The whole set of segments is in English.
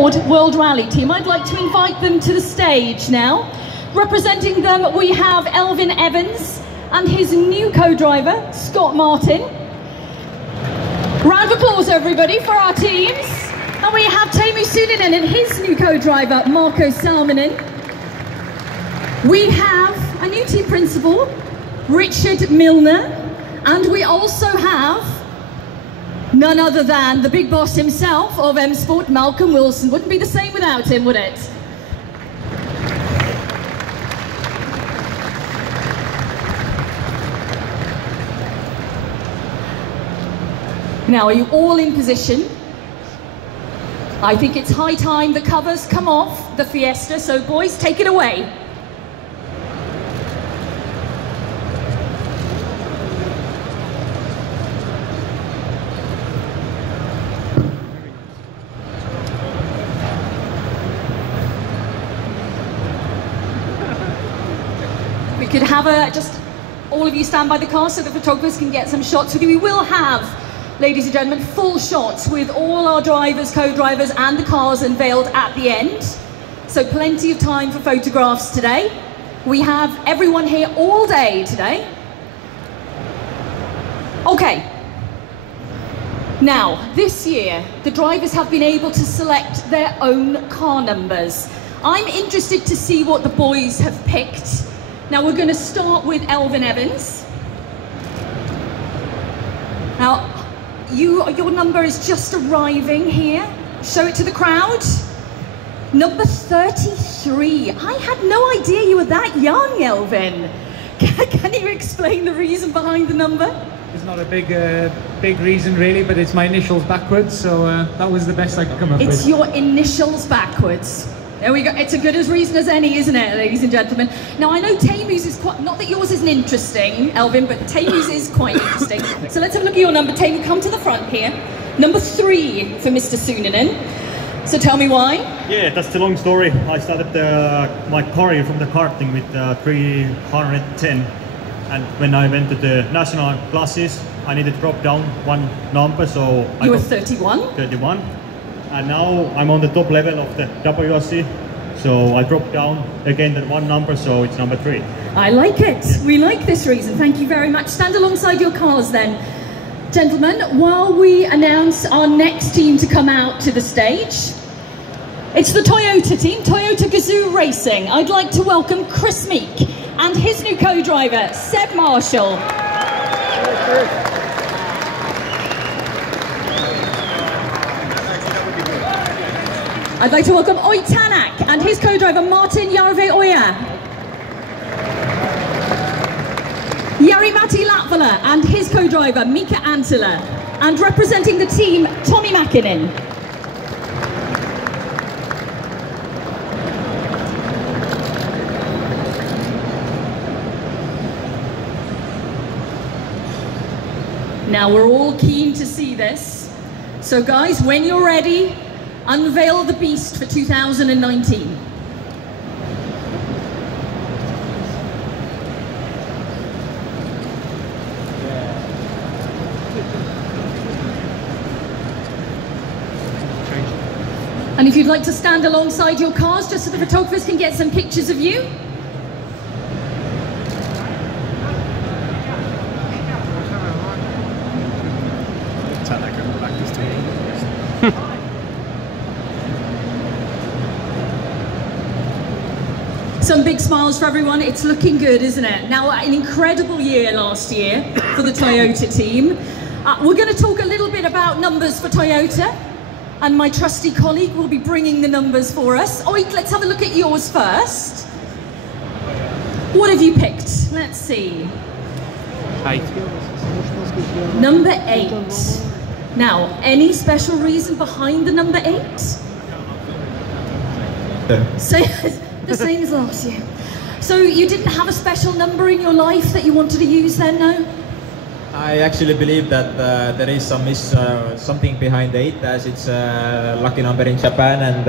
World Rally team. I'd like to invite them to the stage now. Representing them, we have Elfyn Evans and his new co-driver, Scott Martin. Round of applause, everybody, for our teams. And we have Teemu Sunninen and his new co-driver, Marko Salminen. We have a new team principal, Richard Milner. And we also have none other than the big boss himself of M Sport, Malcolm Wilson. Wouldn't be the same without him, would it? Now, are you all in position? I think it's high time the covers come off the Fiesta, so boys, take it away. We could have just all of you stand by the car so the photographers can get some shots with you. We will have, ladies and gentlemen, full shots with all our drivers, co-drivers and the cars unveiled at the end. So plenty of time for photographs today. We have everyone here all day today. Okay. Now, this year, the drivers have been able to select their own car numbers. I'm interested to see what the boys have picked. Now, we're going to start with Elfyn Evans. Now, your number is just arriving here. Show it to the crowd. Number 33. I had no idea you were that young, Elfyn. Can you explain the reason behind the number? It's not a big reason really, but it's my initials backwards, so that was the best I could come up with. It's your initials backwards. There we go. It's a good as reason as any, isn't it, ladies and gentlemen? Now, I know Teemu's is quite, not that yours isn't interesting, Elfyn, but Teemu's is quite interesting. So let's have a look at your number. Teemu, come to the front here. Number 3 for Mr. Sunninen. So tell me why. Yeah, that's the long story. I started my career from the karting with 310. And when I went to the national classes, I needed to drop down one number, so you were 31? 31. And now I'm on the top level of the WRC, so I dropped down again that one number, so it's number 3. I like it. Yeah. We like this reason. Thank you very much. Stand alongside your cars then. Gentlemen, while we announce our next team to come out to the stage, it's the Toyota team, Toyota Gazoo Racing. I'd like to welcome Chris Meek and his new co-driver, Seb Marshall. I'd like to welcome Oy Tanak and his co-driver Martin Järve Oja. Jari-Matti Latvala and his co-driver Mika Antila. And representing the team, Tommy Mäkinen. Now we're all keen to see this. So guys, when you're ready, unveil the beast for 2019. And if you'd like to stand alongside your cars, just so the photographers can get some pictures of you. Some big smiles for everyone. It's looking good, isn't it? Now, an incredible year last year for the Toyota team. We're going to talk a little bit about numbers for Toyota, and my trusty colleague will be bringing the numbers for us. Oh, let's have a look at yours first. What have you picked? Let's see. 8. Number 8. Now, any special reason behind the number 8? So, the same as last year. So you didn't have a special number in your life that you wanted to use then, no? I actually believe that there is something behind 8, as it's a lucky number in Japan, and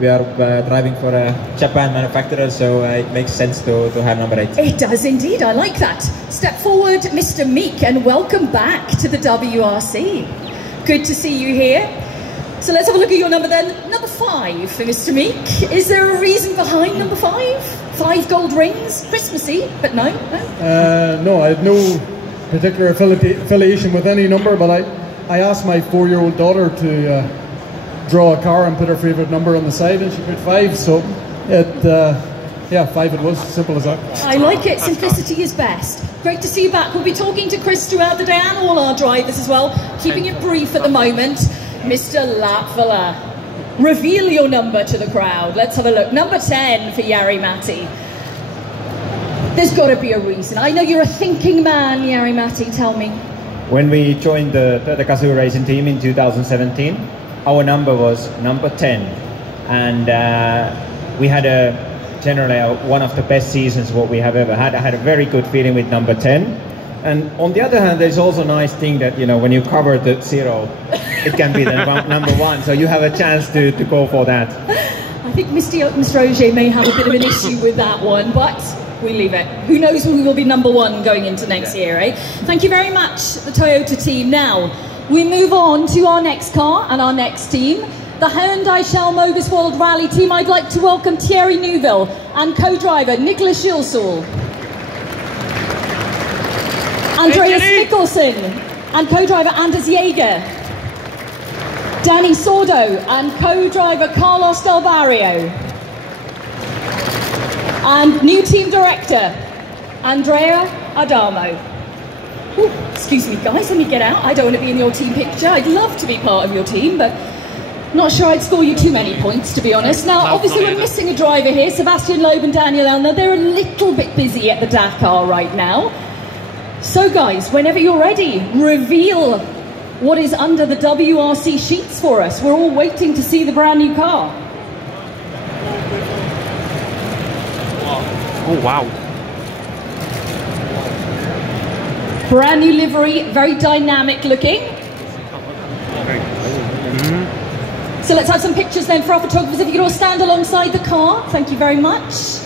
we are driving for a Japan manufacturer, so it makes sense to have number 8. It does indeed, I like that. Step forward, Mr. Meek, and welcome back to the WRC. Good to see you here. So let's have a look at your number then. Number 5 for Mr. Meek. Is there a reason behind number 5? 5 gold rings, Christmassy, but no? No, I have no particular affiliation with any number, but I asked my 4-year-old daughter to draw a car and put her favourite number on the side, and she put 5, so yeah, 5 it was, simple as that. I like it, simplicity is best. Great to see you back. We'll be talking to Chris throughout the day and all our drivers as well, keeping it brief at the moment. Mr. Latvala, reveal your number to the crowd. Let's have a look. Number 10 for Jari-Matti. There's got to be a reason. I know you're a thinking man, Jari-Matti, tell me. When we joined the Gazoo racing team in 2017, our number was number 10, and we had generally one of the best seasons what we have ever had. I had a very good feeling with number 10. And on the other hand, there's also a nice thing that, you know, when you cover the 0, it can be the number 1, so you have a chance to go for that. I think Mr. Ogier may have a bit of an issue with that one, but we leave it. Who knows who will be number 1 going into next year, eh? Thank you very much, the Toyota team. Now, we move on to our next car and our next team. The Hyundai Shell Mogus World Rally team. I'd like to welcome Thierry Neuville and co-driver Nicolas Gilsoul. Andreas Mikkelsen and co-driver Anders Jaeger. Danny Sordo and co-driver Carlos Del Barrio. And new team director, Andrea Adamo. Ooh, excuse me guys, let me get out. I don't want to be in your team picture. I'd love to be part of your team, but not sure I'd score you too many points, to be honest. Now, obviously we're missing a driver here, Sebastian Loeb and Daniel Elner. They're a little bit busy at the Dakar right now. So guys, whenever you're ready, reveal what is under the WRC sheets for us. We're all waiting to see the brand new car. Oh wow. Brand new livery, very dynamic looking. So let's have some pictures then for our photographers. If you could all stand alongside the car, thank you very much.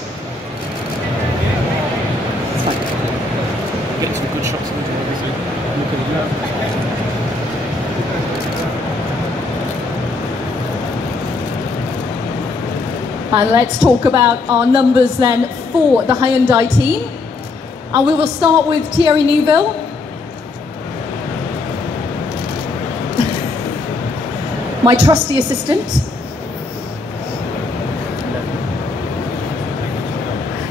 Getting some good shots of it, obviously. Look at that. And let's talk about our numbers then for the Hyundai team. And we will start with Thierry Neuville. My trusty assistant.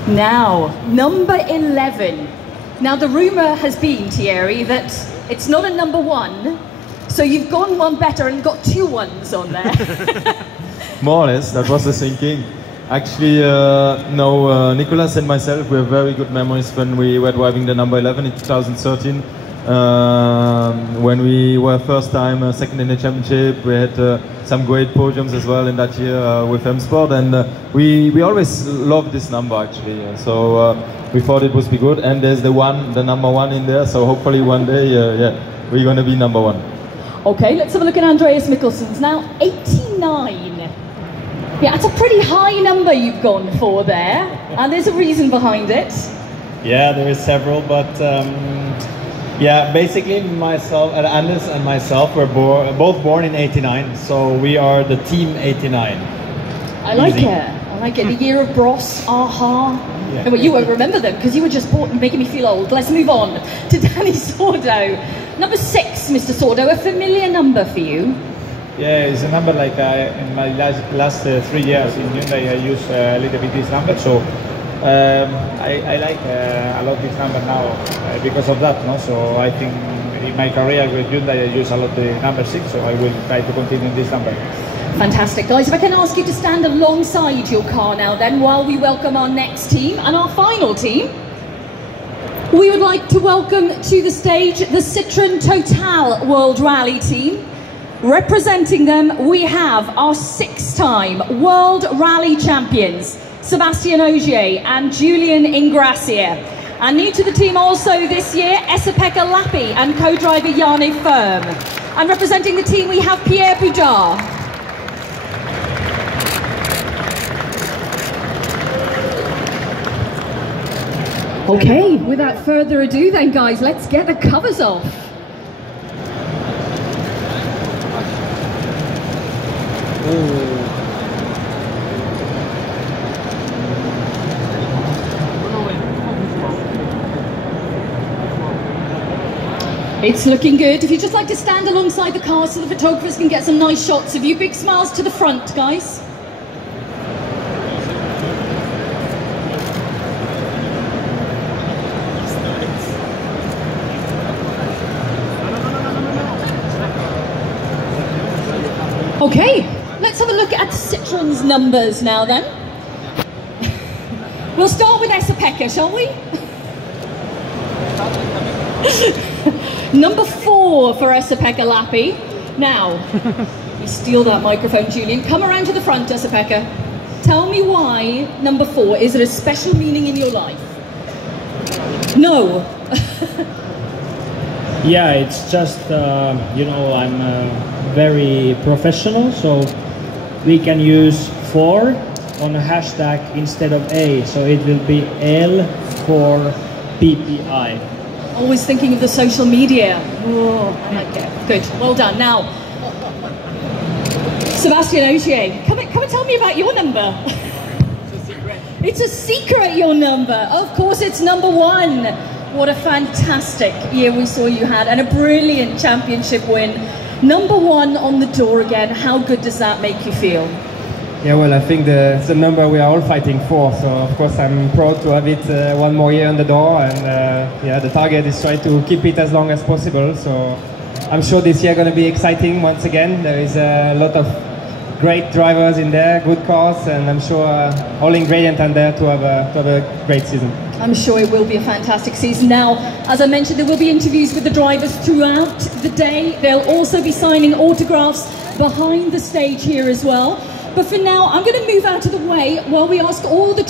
Now, number 11. Now, the rumour has been, Thierry, that it's not a number 1, so you've gone one better and got 2 1s on there. More or less, that was the thinking. Actually, no, Nicolas and myself, we have very good memories when we were driving the number 11 in 2013. When we were first time second in the championship, we had some great podiums as well in that year with M Sport, and we always loved this number actually. So we thought it would be good, and there's the number 1 in there. So hopefully one day, yeah, we're going to be number 1. Okay, let's have a look at Andreas Mikkelsen's now 89. Yeah, it's a pretty high number you've gone for there, and there's a reason behind it. Yeah, there is several, but yeah, basically myself, Anders and myself were both born in '89, so we are the team '89. I like it. I like it. The year of Bros, Aha. Yeah. Well, you won't remember them because you were just making me feel old. Let's move on to Danny Sordo. Number 6, Mr. Sordo, a familiar number for you. Yeah, it's a number like in my last 3 years in Hyundai I use a little bit this number, so I like a lot this number now because of that, no? So I think in my career with Hyundai I use a lot the number 6, so I will try to continue this number. Fantastic, guys. If I can ask you to stand alongside your car now then while we welcome our next team and our final team. We would like to welcome to the stage the Citroën Total World Rally team. Representing them, we have our 6-time World Rally champions, Sebastian Ogier and Julian Ingrassia. And new to the team also this year, Esa-Pekka Lappi and co-driver Jarne Firm. And representing the team, we have Pierre Boudard. Okay, without further ado then, guys, let's get the covers off. It's looking good. If you'd just like to stand alongside the car so the photographers can get some nice shots of you. Big smiles to the front, guys. Okay, let's have a look at Citroen's numbers now then. We'll start with Esa-Pekka, shall we? Number 4 for Esa-Pekka Lappi. Now, you steal that microphone, Julian. Come around to the front, Esa-Pekka. Tell me why number 4. Is it a special meaning in your life? No. Yeah, it's just, you know, I'm very professional, so we can use 4 on a hashtag instead of A, so it will be L for PPI. Always thinking of the social media. Oh, I like it. Good, well done. Now, Sebastian Ogier, come and tell me about your number. It's a secret, your number. Of course, it's number 1. What a fantastic year we saw you had, and a brilliant championship win. Number 1 on the door again. How good does that make you feel? Yeah, well, I think it's the number we are all fighting for. So, of course, I'm proud to have it one more year on the door. And yeah, the target is try to keep it as long as possible. So, I'm sure this year going to be exciting once again. There is a lot of great drivers in there, good cars, and I'm sure all ingredients are there to have a great season. I'm sure it will be a fantastic season. Now, as I mentioned, there will be interviews with the drivers throughout the day. They'll also be signing autographs behind the stage here as well. But for now, I'm going to move out of the way while we ask all the